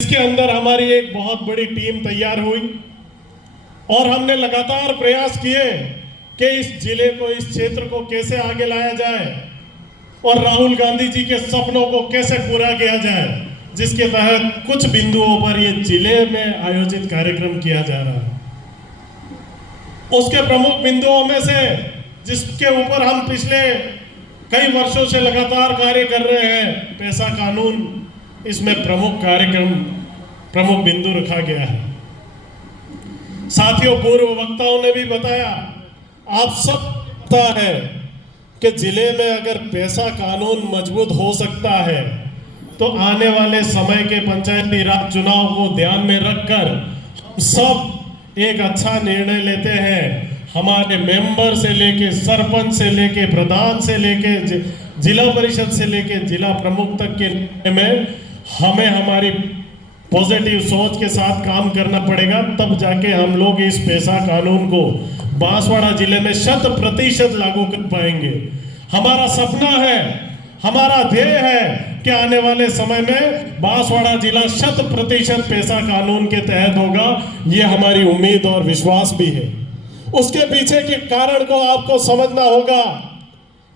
इसके अंदर हमारी एक बहुत बड़ी टीम तैयार हुई और हमने लगातार प्रयास किए कि इस जिले को, इस क्षेत्र को कैसे आगे लाया जाए और राहुल गांधी जी के सपनों को कैसे पूरा किया जाए, जिसके तहत कुछ बिंदुओं पर ये जिले में आयोजित कार्यक्रम किया जा रहा है। उसके प्रमुख बिंदुओं में से जिसके ऊपर हम पिछले कई वर्षों से लगातार कार्य कर रहे हैं, पैसा कानून, इसमें प्रमुख बिंदु रखा गया है। साथियों, पूर्व वक्ताओं ने भी बताया, आप सब पता है कि जिले में अगर पैसा कानून मजबूत हो सकता है तो आने वाले समय के पंचायती राज चुनाव को ध्यान में रखकर हम सब एक अच्छा निर्णय लेते हैं। हमारे मेंबर से लेके, सरपंच से लेके, प्रधान से लेके, जिला परिषद से लेके जिला प्रमुख तक के निर्णय में हमें हमारी पॉजिटिव सोच के साथ काम करना पड़ेगा, तब जाके हम लोग इस पैसा कानून को बांसवाड़ा जिले में 100% लागू कर पाएंगे। हमारा सपना है, हमारा ध्येय है कि आने वाले समय में बांसवाड़ा जिला 100% पैसा कानून के तहत होगा। ये हमारी उम्मीद और विश्वास भी है। उसके पीछे के कारण को आपको समझना होगा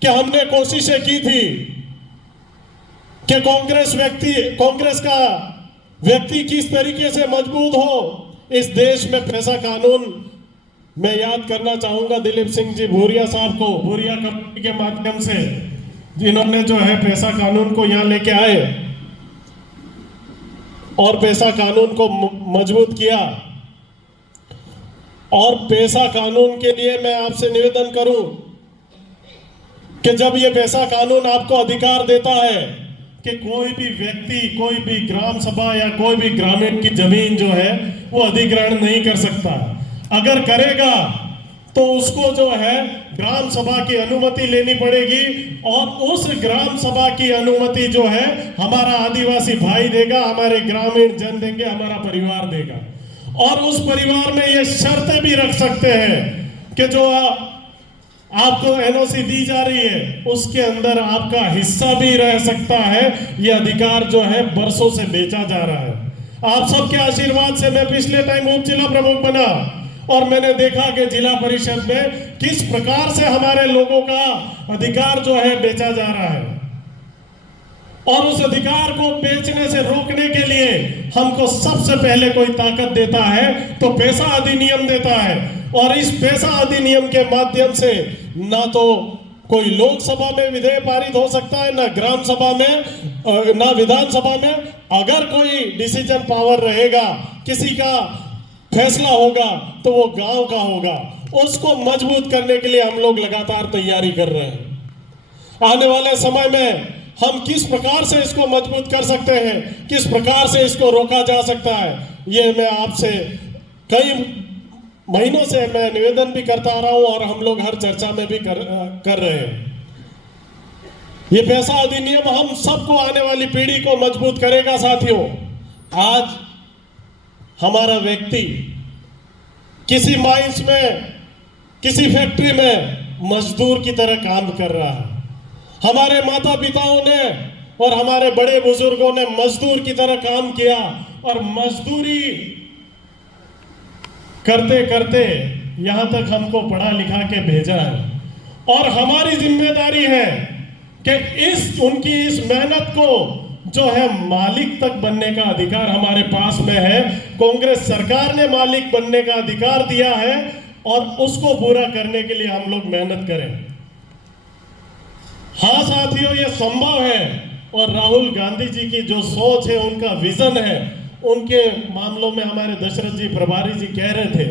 कि हमने कोशिशें की थी कि कांग्रेस का व्यक्ति किस तरीके से मजबूत हो इस देश में पैसा कानून। मैं याद करना चाहूंगा दिलीप सिंह जी भूरिया साहब को, भूरिया कंपनी के माध्यम से, जिन्होंने जो है पैसा कानून को यहां लेके आए और पैसा कानून को मजबूत किया। और पैसा कानून के लिए मैं आपसे निवेदन करूं कि जब ये पैसा कानून आपको अधिकार देता है कि कोई भी व्यक्ति, कोई भी ग्राम सभा या कोई भी ग्रामीण की जमीन जो है वो अधिग्रहण नहीं कर सकता। अगर करेगा तो उसको जो है ग्राम सभा की अनुमति लेनी पड़ेगी और उस ग्राम सभा की अनुमति जो है हमारा आदिवासी भाई देगा, हमारे ग्रामीण जन देंगे, हमारा परिवार देगा। और उस परिवार में ये शर्तें भी रख सकते हैं कि जो आपको एनओसी दी जा रही है उसके अंदर आपका हिस्सा भी रह सकता है। ये अधिकार जो है बरसों से बेचा जा रहा है। आप सबके आशीर्वाद से मैं पिछले टाइम उप जिला प्रमुख बना और मैंने देखा कि जिला परिषद में किस प्रकार से हमारे लोगों का अधिकार जो है बेचा जा रहा है। और उस अधिकार को बेचने से रोकने के लिए हमको सबसे पहले कोई ताकत देता है तो पैसा अधिनियम देता है। और इस पैसा अधिनियम के माध्यम से ना तो कोई लोकसभा में विधेयक पारित हो सकता है, ना ग्राम सभा में, ना विधानसभा में। अगर कोई डिसीजन पावर रहेगा, किसी का फैसला होगा तो वो गांव का होगा। उसको मजबूत करने के लिए हम लोग लगातार तैयारी कर रहे हैं। आने वाले समय में हम किस प्रकार से इसको मजबूत कर सकते हैं, किस प्रकार से इसको रोका जा सकता है, ये मैं आपसे कई महीनों से मैं निवेदन भी करता आ रहा हूं और हम लोग हर चर्चा में भी कर रहे हैं। ये पैसा अधिनियम हम सबको, आने वाली पीढ़ी को मजबूत करेगा। साथियों, आज हमारा व्यक्ति किसी माइंस में, किसी फैक्ट्री में मजदूर की तरह काम कर रहा है। हमारे माता पिताओं ने और हमारे बड़े बुजुर्गों ने मजदूर की तरह काम किया और मजदूरी करते करते यहां तक हमको पढ़ा लिखा के भेजा है। और हमारी जिम्मेदारी है कि उनकी इस मेहनत को जो है मालिक तक बनने का अधिकार हमारे पास में है। कांग्रेस सरकार ने मालिक बनने का अधिकार दिया है और उसको पूरा करने के लिए हम लोग मेहनत करें। हाँ साथियों, ये संभव है। और राहुल गांधी जी की जो सोच है, उनका विजन है, उनके मामलों में हमारे दशरथ जी प्रभारी जी कह रहे थे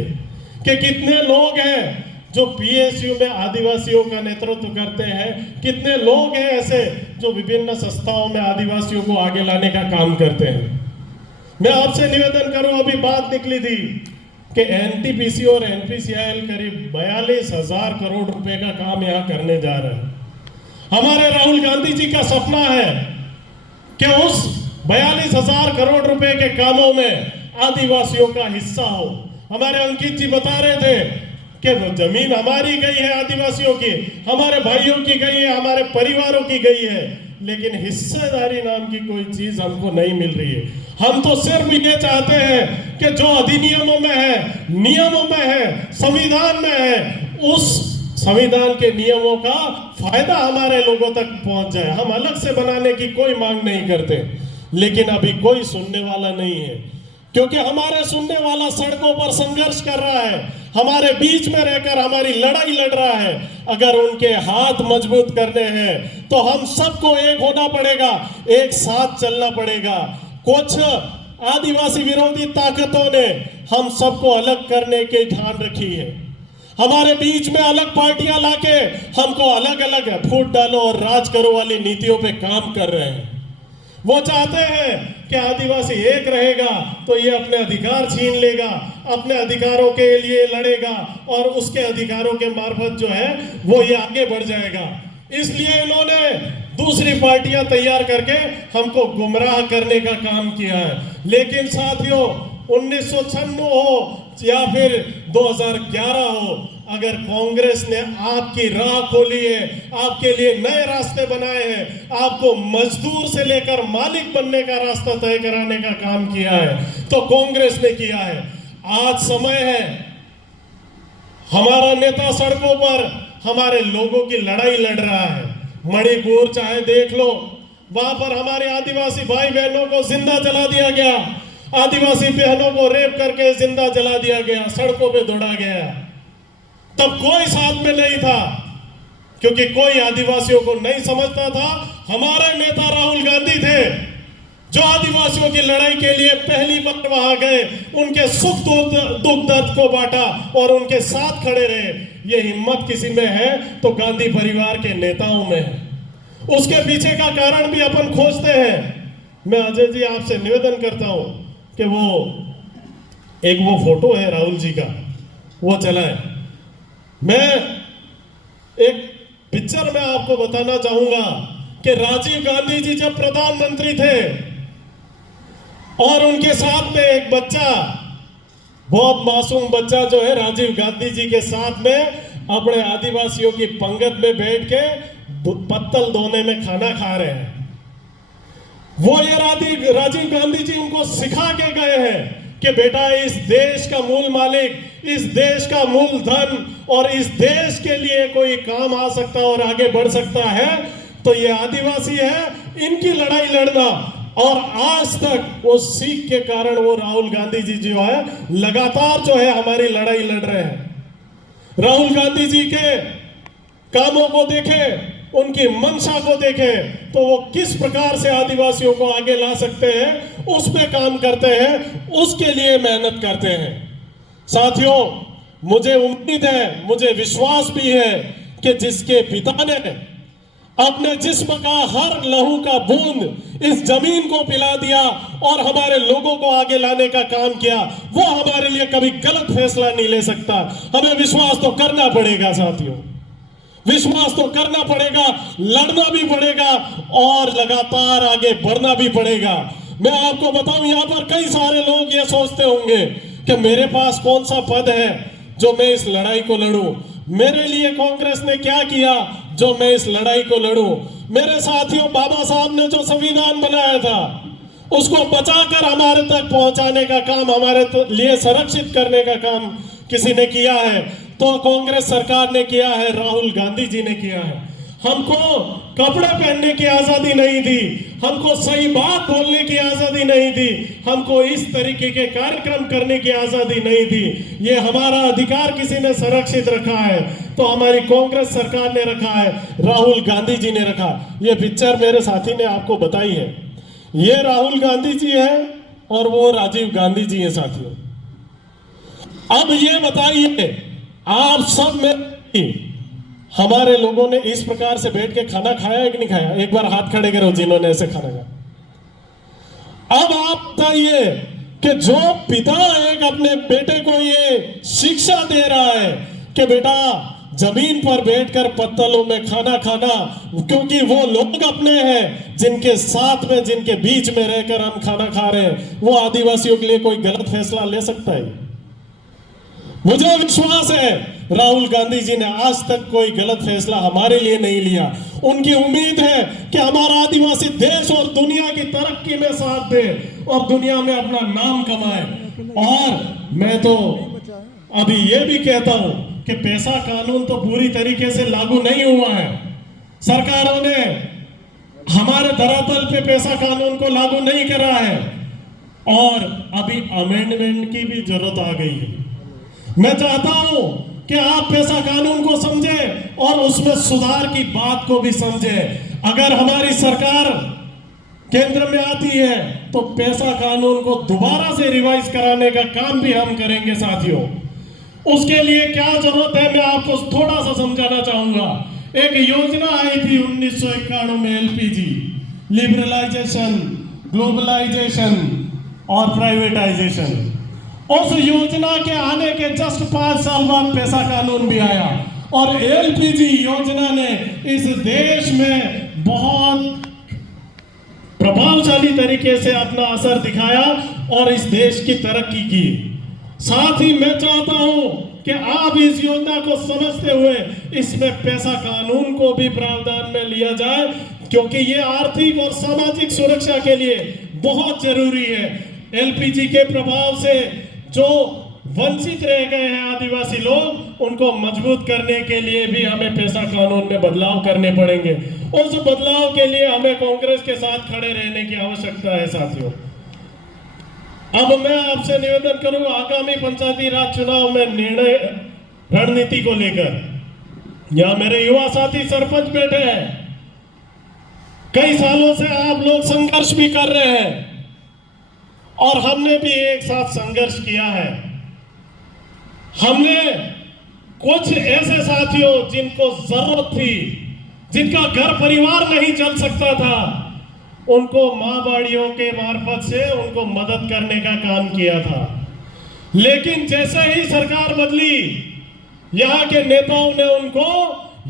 कि कितने लोग हैं जो पीएसयू में आदिवासियों का नेतृत्व करते हैं, कितने लोग हैं ऐसे जो विभिन्न संस्थाओं में आदिवासियों को आगे लाने का काम करते हैं। मैं आपसे निवेदन करूं, अभी बात निकली थी कि एनटीपीसी और एनपीसीआईएल करीब 42,000 करोड़ रुपए का काम यहाँ करने जा रहे हैं। हमारे राहुल गांधी जी का सपना है कि उस 42,000 करोड़ रुपए के कामों में आदिवासियों का हिस्सा हो। हमारे अंकित जी बता रहे थे कि जमीन हमारी गई है, आदिवासियों की, हमारे भाइयों की गई है, हमारे परिवारों की गई है, लेकिन हिस्सेदारी नाम की कोई चीज हमको नहीं मिल रही है। हम तो सिर्फ ये चाहते हैं कि जो अधिनियमों में है, नियमों में है, संविधान में है, उस संविधान के नियमों का फायदा हमारे लोगों तक पहुंच जाए। हम अलग से बनाने की कोई मांग नहीं करते, लेकिन अभी कोई सुनने वाला नहीं है, क्योंकि हमारे सुनने वाला सड़कों पर संघर्ष कर रहा है, हमारे बीच में रहकर हमारी लड़ाई लड़ रहा है। अगर उनके हाथ मजबूत करने हैं तो हम सबको एक होना पड़ेगा, एक साथ चलना पड़ेगा। कुछ आदिवासी विरोधी ताकतों ने हम सबको अलग करने की ठान रखी है, हमारे बीच में अलग पार्टियां लाके हमको अलग अलग फूट डालो और राज करो वाली नीतियों पे काम कर रहे हैं। वो चाहते हैं कि आदिवासी एक रहेगा तो ये अपने अधिकार छीन लेगा, अपने अधिकारों के लिए लड़ेगा और उसके अधिकारों के मार्फत जो है वो ये आगे बढ़ जाएगा। इसलिए इन्होंने दूसरी पार्टियां तैयार करके हमको गुमराह करने का काम किया है। लेकिन साथियों, 1996 हो या फिर 2011 हो, अगर कांग्रेस ने आपकी राह खोली है, आपके लिए नए रास्ते बनाए हैं, आपको मजदूर से लेकर मालिक बनने का रास्ता तय कराने का काम किया है, तो कांग्रेस ने किया है। आज समय है, हमारा नेता सड़कों पर हमारे लोगों की लड़ाई लड़ रहा है। मणिपुर चाहे देख लो, वहां पर हमारे आदिवासी भाई बहनों को जिंदा जला दिया गया, आदिवासी बहनों को रेप करके जिंदा जला दिया गया, सड़कों पे दौड़ा गया। तब कोई साथ में नहीं था, क्योंकि कोई आदिवासियों को नहीं समझता था। हमारे नेता राहुल गांधी थे जो आदिवासियों की लड़ाई के लिए पहली बार वहां गए, उनके सुख दुख दर्द को बांटा और उनके साथ खड़े रहे। ये हिम्मत किसी में है तो गांधी परिवार के नेताओं में है। उसके पीछे का कारण भी अपन खोजते हैं। मैं अजय जी आपसे निवेदन करता हूं कि वो फोटो है राहुल जी का, वो चलाएं। मैं एक पिक्चर में आपको बताना चाहूंगा कि राजीव गांधी जी जब प्रधानमंत्री थे और उनके साथ में एक बच्चा, बहुत मासूम बच्चा जो है राजीव गांधी जी के साथ में अपने आदिवासियों की पंगत में बैठ के पत्तल धोने में खाना खा रहे हैं। वो ये राजीव गांधी जी उनको सिखा के गए हैं कि बेटा, इस देश का मूल मालिक, इस देश का मूल धन और इस देश के लिए कोई काम आ सकता और आगे बढ़ सकता है तो ये आदिवासी है, इनकी लड़ाई लड़ना। और आज तक वो सीख के कारण वो राहुल गांधी जी जो है लगातार जो है हमारी लड़ाई लड़ रहे हैं। राहुल गांधी जी के कामों को देखें, उनकी मंशा को देखें तो वो किस प्रकार से आदिवासियों को आगे ला सकते हैं, उस पे काम करते हैं, उसके लिए मेहनत करते हैं। साथियों, मुझे उम्मीद है, मुझे विश्वास भी है कि जिसके पिता ने अपने जिस्म का हर लहू का बूंद इस जमीन को पिला दिया और हमारे लोगों को आगे लाने का काम किया, वो हमारे लिए कभी गलत फैसला नहीं ले सकता। हमें विश्वास तो करना पड़ेगा साथियों, विश्वास तो करना पड़ेगा, लड़ना भी पड़ेगा और लगातार आगे बढ़ना भी पड़ेगा। मैं आपको बताऊं, यहां पर कई सारे लोग ये सोचते होंगे कि मेरे पास कौन सा पद है जो मैं इस लड़ाई को लड़ूं, मेरे लिए कांग्रेस ने क्या किया जो मैं इस लड़ाई को लड़ूं। मेरे साथियों, बाबा साहब ने जो संविधान बनाया था उसको बचाकर हमारे तक पहुंचाने का काम, हमारे लिए संरक्षित करने का काम किसी ने किया है तो कांग्रेस सरकार ने किया है, राहुल गांधी जी ने किया है। हमको कपड़े पहनने की आजादी नहीं दी, हमको सही बात बोलने की आजादी नहीं दी, हमको इस तरीके के कार्यक्रम करने की आजादी नहीं दी। ये हमारा अधिकार किसी ने संरक्षित रखा है तो हमारी कांग्रेस सरकार ने रखा है, राहुल गांधी जी ने रखा। ये पिक्चर मेरे साथी ने आपको बताई है, ये राहुल गांधी जी है और वो राजीव गांधी जी है साथियों। अब ये बताइए, आप सब में हमारे लोगों ने इस प्रकार से बैठ के खाना खाया है कि नहीं खाया? एक बार हाथ खड़े करो जिन्होंने ऐसे खाना खाया। अब आप बताइए कि जो पिता एक अपने बेटे को ये शिक्षा दे रहा है कि बेटा जमीन पर बैठकर पत्तलों में खाना खाना, क्योंकि वो लोग अपने हैं जिनके साथ में, जिनके बीच में रहकर हम खाना खा रहे हैं, वो आदिवासियों के लिए कोई गलत फैसला ले सकता है? मुझे विश्वास है राहुल गांधी जी ने आज तक कोई गलत फैसला हमारे लिए नहीं लिया। उनकी उम्मीद है कि हमारा आदिवासी देश और दुनिया की तरक्की में साथ दे और दुनिया में अपना नाम कमाए। और मैं तो अभी ये भी कहता हूं कि पैसा कानून तो पूरी तरीके से लागू नहीं हुआ है। सरकारों ने हमारे धरातल पे पैसा कानून को लागू नहीं करा है और अभी अमेंडमेंट की भी जरूरत आ गई है। मैं चाहता हूं कि आप पैसा कानून को समझें और उसमें सुधार की बात को भी समझें। अगर हमारी सरकार केंद्र में आती है तो पैसा कानून को दोबारा से रिवाइज कराने का काम भी हम करेंगे साथियों। उसके लिए क्या जरूरत है मैं आपको थोड़ा सा समझाना चाहूंगा। एक योजना आई थी 1991 में, एलपीजी, लिबरलाइजेशन, ग्लोबलाइजेशन और प्राइवेटाइजेशन। उस योजना के आने के जस्ट 5 साल बाद पैसा कानून भी आया और एलपीजी योजना ने इस देश में बहुत प्रभावशाली तरीके से अपना असर दिखाया और इस देश की तरक्की की। साथ ही मैं चाहता हूं कि आप इस योजना को समझते हुए इसमें पैसा कानून को भी प्रावधान में लिया जाए, क्योंकि ये आर्थिक और सामाजिक सुरक्षा के लिए बहुत जरूरी है। एलपीजी के प्रभाव से जो वंचित रह गए हैं आदिवासी लोग, उनको मजबूत करने के लिए भी हमें पैसा कानून में बदलाव करने पड़ेंगे। उस बदलाव के लिए हमें कांग्रेस के साथ खड़े रहने की आवश्यकता है साथियों। अब मैं आपसे निवेदन करूं, आगामी पंचायती राज चुनाव में निर्णय रणनीति को लेकर यहां मेरे युवा साथी सरपंच बैठे हैं। कई सालों से आप लोग संघर्ष भी कर रहे हैं और हमने भी एक साथ संघर्ष किया है। हमने कुछ ऐसे साथियों जिनको जरूरत थी, जिनका घर परिवार नहीं चल सकता था, उनको मां बाड़ियों के मार्फत से उनको मदद करने का काम किया था। लेकिन जैसे ही सरकार बदली, यहाँ के नेताओं ने उनको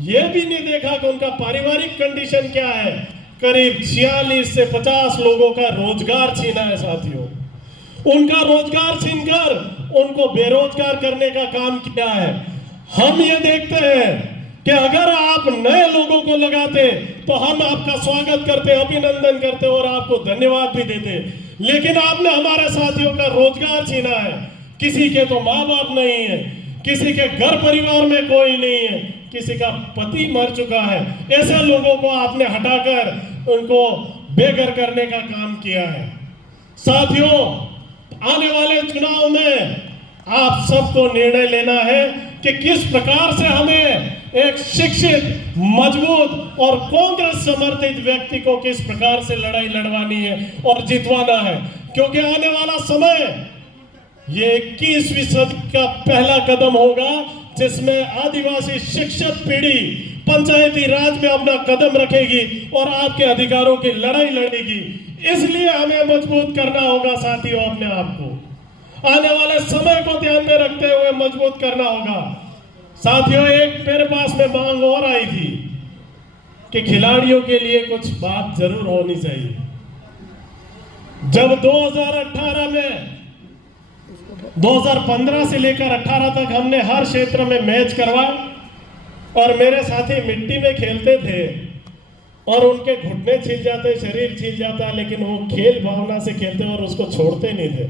यह भी नहीं देखा कि उनका पारिवारिक कंडीशन क्या है। करीब 46 से 50 लोगों का रोजगार छीना है साथियों। उनका रोजगार छीनकर उनको बेरोजगार करने का काम किया है। हम ये देखते हैं कि अगर आप नए लोगों को लगाते तो हम आपका स्वागत करते, अभिनंदन करते और आपको धन्यवाद भी देते। लेकिन आपने हमारे साथियों का रोजगार छीना है। किसी के तो माँ बाप नहीं है, किसी के घर परिवार में कोई नहीं है, किसी का पति मर चुका है। ऐसे लोगों को आपने हटाकर उनको बेघर करने का काम किया है। साथियों, आने वाले चुनाव में आप सबको निर्णय लेना है कि किस प्रकार से हमें एक शिक्षित, मजबूत और कांग्रेस समर्थित व्यक्ति को किस प्रकार से लड़ाई लड़वानी है और जितवाना है। क्योंकि आने वाला समय ये 21वीं सदी का पहला कदम होगा जिसमें आदिवासी शिक्षित पीढ़ी पंचायती राज में अपना कदम रखेगी और आपके अधिकारों की लड़ाई लड़ेगी। इसलिए हमें मजबूत करना होगा साथियों, अपने आप को आने वाले समय को ध्यान में रखते हुए मजबूत करना होगा। साथियों, एक मेरे पास में मांग और आई थी कि खिलाड़ियों के लिए कुछ बात जरूर होनी चाहिए। जब 2018 में 2015 से लेकर 18 तक हमने हर क्षेत्र में मैच करवाए और मेरे साथी मिट्टी में खेलते थे और उनके घुटने छिल जाते, शरीर छिल जाता, लेकिन वो खेल भावना से खेलते और उसको छोड़ते नहीं थे।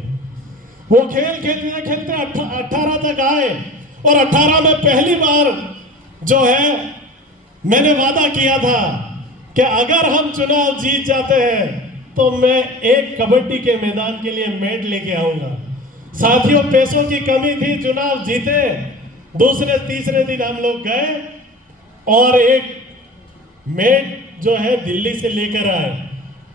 वो खेल खेलते खेलते 18 तक आए और 18 में पहली बार जो है मैंने वादा किया था कि अगर हम चुनाव जीत जाते हैं तो मैं एक कबड्डी के मैदान के लिए मैट लेके आऊंगा। साथियों, पैसों की कमी थी, चुनाव जीते, दूसरे तीसरे दिन हम लोग गए और एक मैट जो है दिल्ली से लेकर आए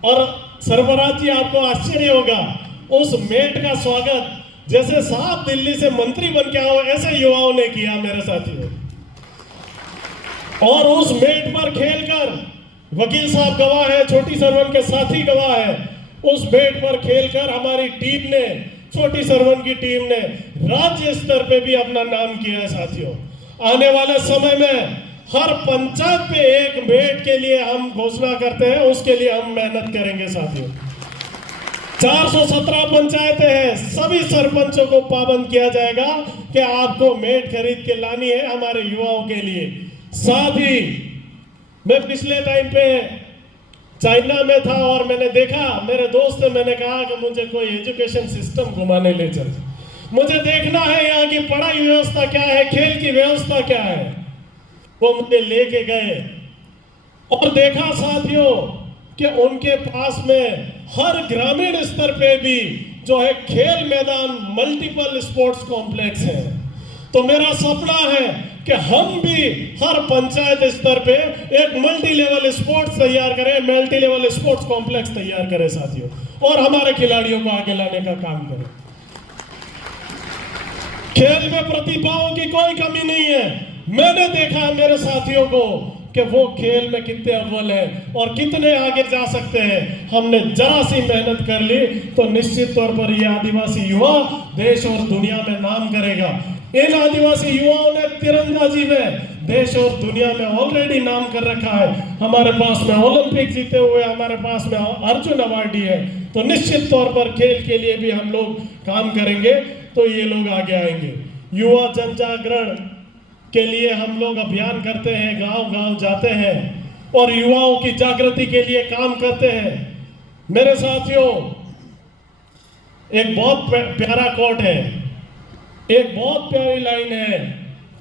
और सरबराज जी, आपको आश्चर्य होगा, उस मैट का स्वागत जैसे साहब दिल्ली से मंत्री बन के आओ ऐसे युवाओं ने किया मेरे साथियों। और उस मैट पर खेलकर, वकील साहब गवाह है, छोटी सरवन के साथी गवाह है, उस मैट पर खेलकर हमारी टीम ने, छोटी सरवन की टीम ने राज्य स्तर पे भी अपना नाम किया है साथियों। आने वाले समय में हर पंचायत पे एक मैट के लिए हम घोषणा करते हैं, उसके लिए हम मेहनत करेंगे साथियों। 417 पंचायतें हैं, सभी सरपंचों को पाबंद किया जाएगा कि आपको मैट खरीद के लानी है हमारे युवाओं के लिए। साथ ही मैं पिछले टाइम पे चाइना में था और मैंने देखा, मेरे दोस्त से मैंने कहा कि मुझे कोई एजुकेशन सिस्टम घुमाने ले चल, मुझे देखना है यहाँ की पढ़ाई व्यवस्था क्या है, खेल की व्यवस्था क्या है। वो मुझे लेके गए और देखा साथियों कि उनके पास में हर ग्रामीण स्तर पे भी जो है खेल मैदान, मल्टीपल स्पोर्ट्स कॉम्प्लेक्स है। तो मेरा सपना है कि हम भी हर पंचायत स्तर पे एक मल्टी लेवल स्पोर्ट्स तैयार करें, मल्टी लेवल स्पोर्ट्स कॉम्प्लेक्स तैयार करें साथियों, और हमारे खिलाड़ियों को आगे लाने का काम करें। खेल में प्रतिभाओं की कोई कमी नहीं है। मैंने देखा मेरे साथियों को कि वो खेल में कितने अव्वल हैं और कितने आगे जा सकते हैं। हमने जरा सी मेहनत कर ली तो निश्चित तौर पर ये आदिवासी युवा देश और दुनिया में नाम करेगा। इन आदिवासी युवाओं ने तीरंदाजी में देश और दुनिया में ऑलरेडी नाम कर रखा है। हमारे पास में ओलंपिक जीते हुए, हमारे पास में अर्जुन अवार्डी है। तो निश्चित तौर पर खेल के लिए भी हम लोग काम करेंगे तो ये लोग आगे आएंगे। युवा जन जागरण के लिए हम लोग अभियान करते हैं, गांव-गांव जाते हैं और युवाओं की जागृति के लिए काम करते हैं। मेरे साथियों, एक बहुत प्यारा कोट है, एक बहुत प्यारी लाइन है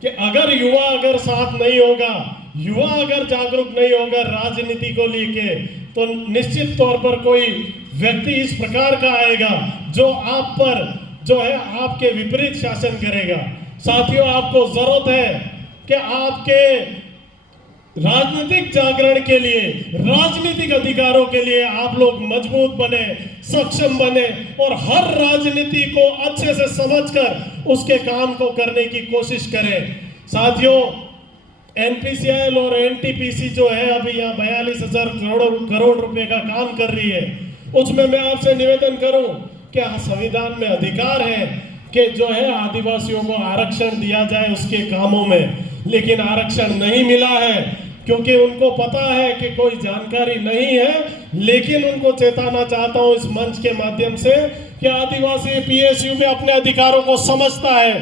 कि अगर युवा साथ नहीं होगा, युवा अगर जागरूक नहीं होगा राजनीति को लेके, तो निश्चित तौर पर कोई व्यक्ति इस प्रकार का आएगा जो आप पर जो है आपके विपरीत शासन करेगा। साथियों, आपको जरूरत है कि आपके राजनीतिक जागरण के लिए, राजनीतिक अधिकारों के लिए आप लोग मजबूत बने, सक्षम बने और हर राजनीति को अच्छे से समझकर उसके काम को करने की कोशिश करें। साथियों, एनपीसीएल और एनटीपीसी जो है अभी यहाँ 42,000 करोड़ रुपए का काम कर रही है, उसमें मैं आपसे निवेदन करूं कि संविधान में अधिकार है कि जो है आदिवासियों को आरक्षण दिया जाए उसके कामों में, लेकिन आरक्षण नहीं मिला है क्योंकि उनको पता है कि कोई जानकारी नहीं है। लेकिन उनको चेताना चाहता हूं इस मंच के माध्यम से कि आदिवासी पीएसयू में अपने अधिकारों को समझता है।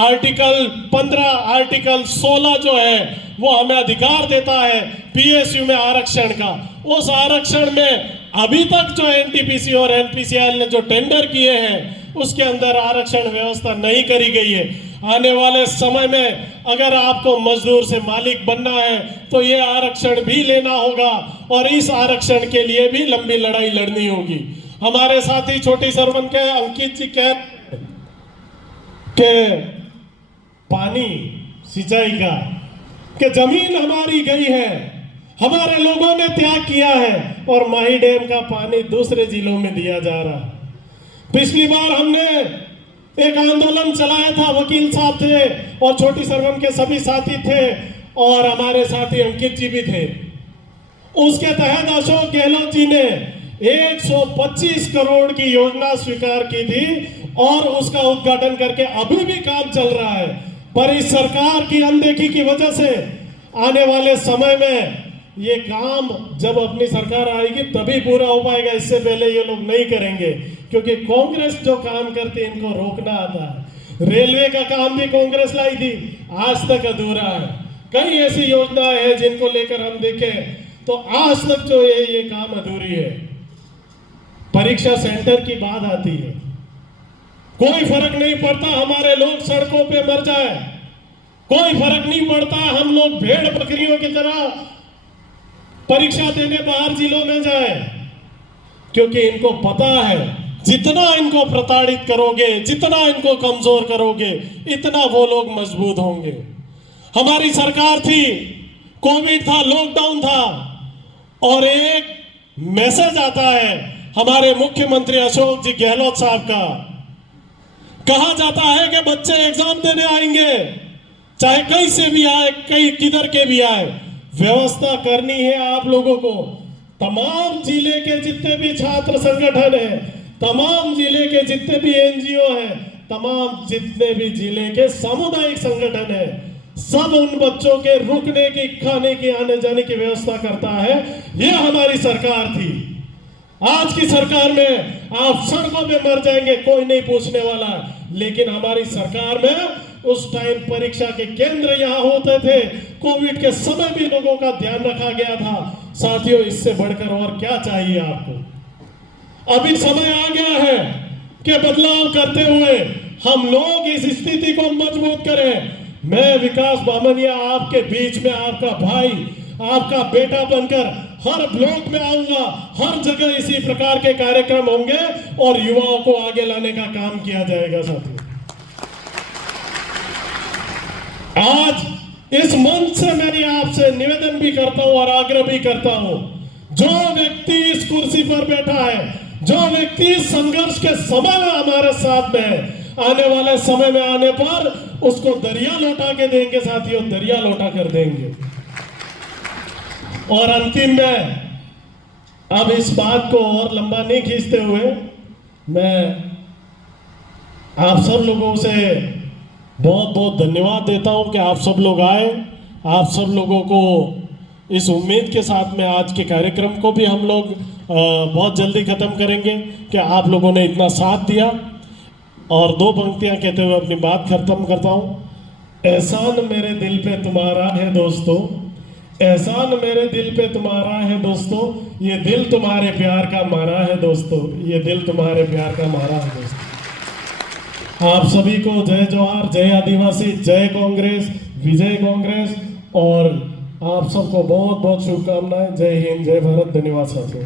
आर्टिकल 15, आर्टिकल 16 जो है वो हमें अधिकार देता है पीएसयू में आरक्षण का। उस आरक्षण में अभी तक जो एनटीपीसी और एनपीसीएल ने जो टेंडर किए हैं उसके अंदर आरक्षण व्यवस्था नहीं करी गई है। आने वाले समय में अगर आपको मजदूर से मालिक बनना है तो ये आरक्षण भी लेना होगा और इस आरक्षण के लिए भी लंबी लड़ाई लड़नी होगी। हमारे साथी छोटी सरवन के अंकित जी कह के पानी सिंचाई का कि जमीन हमारी गई है, हमारे लोगों ने त्याग किया है और माही डैम का पानी दूसरे जिलों में दिया जा रहा है। पिछली बार हमने एक आंदोलन चलाया था, वकील साहब थे और छोटी सरवन के सभी साथी थे और हमारे साथी अंकित जी भी थे। उसके तहत अशोक गहलोत जी ने 125 करोड़ की योजना स्वीकार की थी और उसका उद्घाटन करके अभी भी काम चल रहा है। पर इस सरकार की अनदेखी की वजह से आने वाले समय में ये काम जब अपनी सरकार आएगी तभी पूरा हो पाएगा, इससे पहले ये लोग नहीं करेंगे क्योंकि कांग्रेस जो काम करती है इनको रोकना आता है। रेलवे का काम भी कांग्रेस लाई थी, आज तक अधूरा है। कई ऐसी योजनाएं हैं जिनको लेकर हम देखें तो आज तक जो है ये काम अधूरी है। परीक्षा सेंटर की बात आती है, कोई फर्क नहीं पड़ता हमारे लोग सड़कों पे मर जाए, कोई फर्क नहीं पड़ता हम लोग भेड़ बकरियों की तरह परीक्षा देने बाहर जिलों में जाए, क्योंकि इनको पता है जितना इनको प्रताड़ित करोगे, जितना इनको कमजोर करोगे, इतना वो लोग मजबूत होंगे। हमारी सरकार थी, कोविड था, लॉकडाउन था और एक मैसेज आता है हमारे मुख्यमंत्री अशोक जी गहलोत साहब का, कहा जाता है कि बच्चे एग्जाम देने आएंगे, चाहे कहीं से भी आए, कहीं किधर के भी आए, व्यवस्था करनी है आप लोगों को। तमाम जिले के जितने भी छात्र संगठन हैं, तमाम जिले के जितने भी एनजीओ हैं, तमाम जितने भी जिले के सामुदायिक संगठन हैं, सब उन बच्चों के रुकने की, खाने की, आने जाने की व्यवस्था करता है। ये हमारी सरकार थी। आज की सरकार में आप सड़कों पे मर जाएंगे, कोई नहीं पूछने वाला, लेकिन हमारी सरकार में उस टाइम परीक्षा के केंद्र यहाँ होते थे, कोविड के समय भी लोगों का ध्यान रखा गया था। साथियों, इससे बढ़कर और क्या चाहिए आपको? अभी समय आ गया है कि बदलाव करते हुए हम लोग इस स्थिति को मजबूत करें। मैं विकास बामनिया आपके बीच में आपका भाई, आपका बेटा बनकर हर ब्लॉक में आऊंगा। हर जगह इसी प्रकार के कार्यक्रम होंगे और युवाओं को आगे लाने का काम किया जाएगा। साथियों, आज इस मंच से मैं आपसे निवेदन भी करता हूं और आग्रह भी करता हूं, जो व्यक्ति इस कुर्सी पर बैठा है, जो व्यक्ति संघर्ष के समय में हमारे साथ में है, आने वाले समय में आने पर उसको दरिया लौटा के देंगे। साथियों, दरिया लौटा कर देंगे। और अंतिम में अब इस बात को और लंबा नहीं खींचते हुए मैं आप सब लोगों से बहुत बहुत धन्यवाद देता हूं कि आप सब लोग आए। आप सब लोगों को इस उम्मीद के साथ में आज के कार्यक्रम को भी हम लोग बहुत जल्दी ख़त्म करेंगे कि आप लोगों ने इतना साथ दिया। और दो पंक्तियां कहते हुए अपनी बात खत्म करता हूं। एहसान मेरे दिल पे तुम्हारा है दोस्तों, एहसान मेरे दिल पे तुम्हारा है दोस्तों, ये दिल तुम्हारे प्यार का मारा है दोस्तों, ये दिल तुम्हारे प्यार का मारा है दोस्तों। आप सभी को जय जवाहर, जय आदिवासी, जय कांग्रेस, विजय कांग्रेस। और आप सबको बहुत बहुत शुभकामनाएं। जय हिंद, जय भारत। धन्यवाद साथियों।